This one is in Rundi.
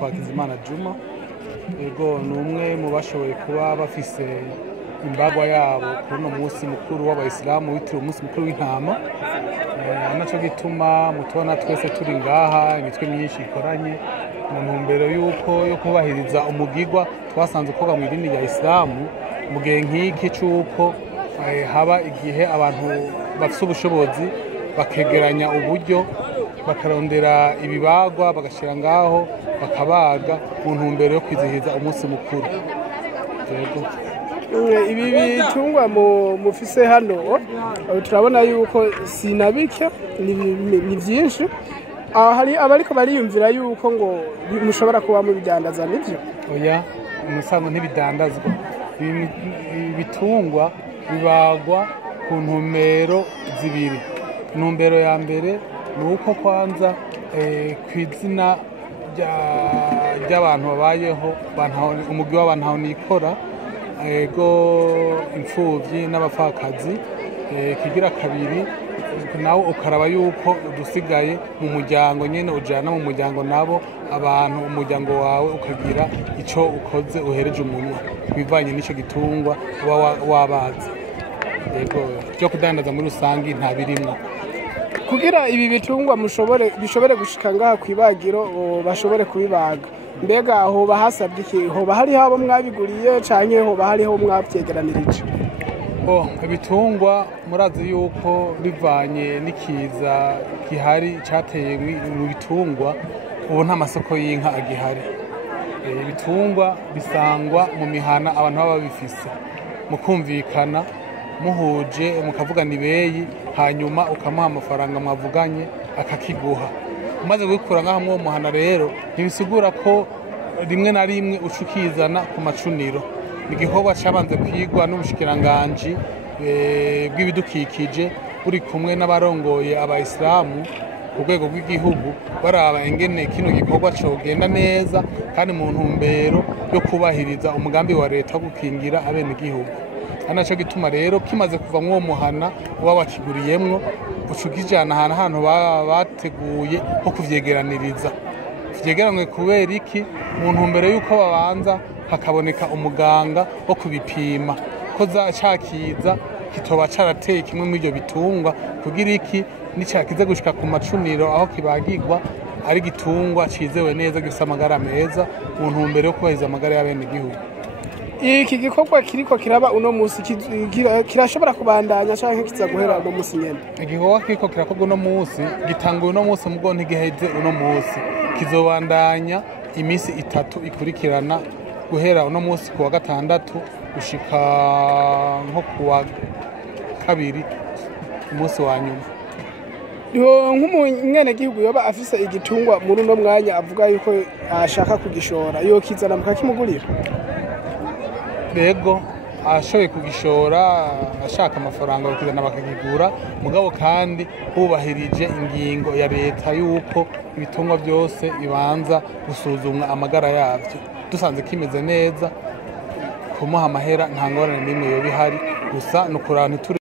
Hakizimana Juma ego numwe mu bashoboye kuba bafise imbagwa yabo kuno munsi mukuru w'abayisilamu witiriwe umunsi mukuru w'intama. Naco gituma mutubona twese turi ngaha imitwe myinshi ikoranye mu ntumbero yo kubahiriza umugigwa twasanze ukorwa mu idini rya Isilamu mu gihe nk'iki c'uko haba igihe abantu bafise ubushobozi bakegeranya uburyo bakarondera ibibagwa bagashira ngaho bakabaga mu ntumbero yo kwizihiza umunsi mukuru. Ibi bitungwa mufise hano turabona yuko sinabike ni byinshi, hari abariko bariyumvira yuko ngo mushobora kuba mu bidandaza nivyo. Oya, umusango ntibidandazwa. Ibitungwa bibagwa ku ntumbero zibiri. Intumbero ya mbere ni uko kwanza kw'izina ry'abantu babayeho umugwi w'abantu aho nikora ego imfuvyi n'abapfakazi. Kigira kabiri nawe ukaraba yuko udusigaye mu muryango nyene ujana mu muryango nabo abantu umuryango wawe ukagira ico ukoze uhereje umunwa bivanye n'ico gitungwa wabaze. Ego cyo kudandaza muri rusangi nta birimwo. Kugira ibi bitungwa bishobore gushika ngaha kwibagiro bashobore kubibaga, mbega hoba hasabye iki? Hoba hariho abo mwabiguriye canke hoba hariho mwavyegeranirije? Ibitungwa murazi yuko bivanye n'ikiza gihari cateye mu bitungwa, ubu nta masoko y'inka agihari. Ibitungwa bisangwa mu mihana abantu baba bifise mukumvikana muhuje mukavugana ibeyi, hanyuma ukamuha amafaranga mwavuganye akakiguha. Umaze gukura ngaha mu muhana rero ntibisigura ko rimwe na rimwe ucukizana ku macuniro. Igikorwa cabanze kwigwa n'ubushikiranganji bw'ibidukikije buri kumwe n'abarongoye abayisilamu ku rwego rw'igihugu, baraba ingene kino gikorwa cogenda neza kandi mu ntumbero yo kubahiriza umugambi wa leta wo gukingira abenegihugu. Naco gituma rero kimaze kuva mw'uwo muhana uba wakiguriyemwo ucukijana ahantu bateguye ho kuvyegeraniriza. Vyegeranwe kubera iki? Mu ntumbero yuko babanza hakaboneka umuganga wo kubipima ko cakiza kitoba carateye kimwe muri ivyo bitungwa, kugira iki nicakize gushika ku macuniro aho kibagirwa ari gitungwa cizewe neza gifise amagara meza mu ntumbero yo kubahiriza amagara y'abenegihugu. Iki gikorwa kiriko kiraba uno musi kirashobora kubandanya canke kiza guhera uno musi nyene? Igikorwa kiriko kirakorwa uno musi gitanguye uno musi mugo ntigiheze uno musi, kizobandanya imisi 3 ikurikirana guhera uno musi kuwa gatandatu gushika nko kuwa kabiri umunsi wa nyuma. Nk'umunyenegihugu yoba afise igitungwa muri uno mwanya avuga yuko ashaka kugishora, yokizana mukakimugurira? Bego ashoboye kugishora ashaka amafaranga bakizana bakakigura, mugabo kandi hubahirije ingingo ya leta yuko ibitungwa byose bibanza gusuzumwa amagara yavyo. Dusanze kimeze neza kumuha amahera nta ngorane n'imwe yoba ihari, gusa nukuraba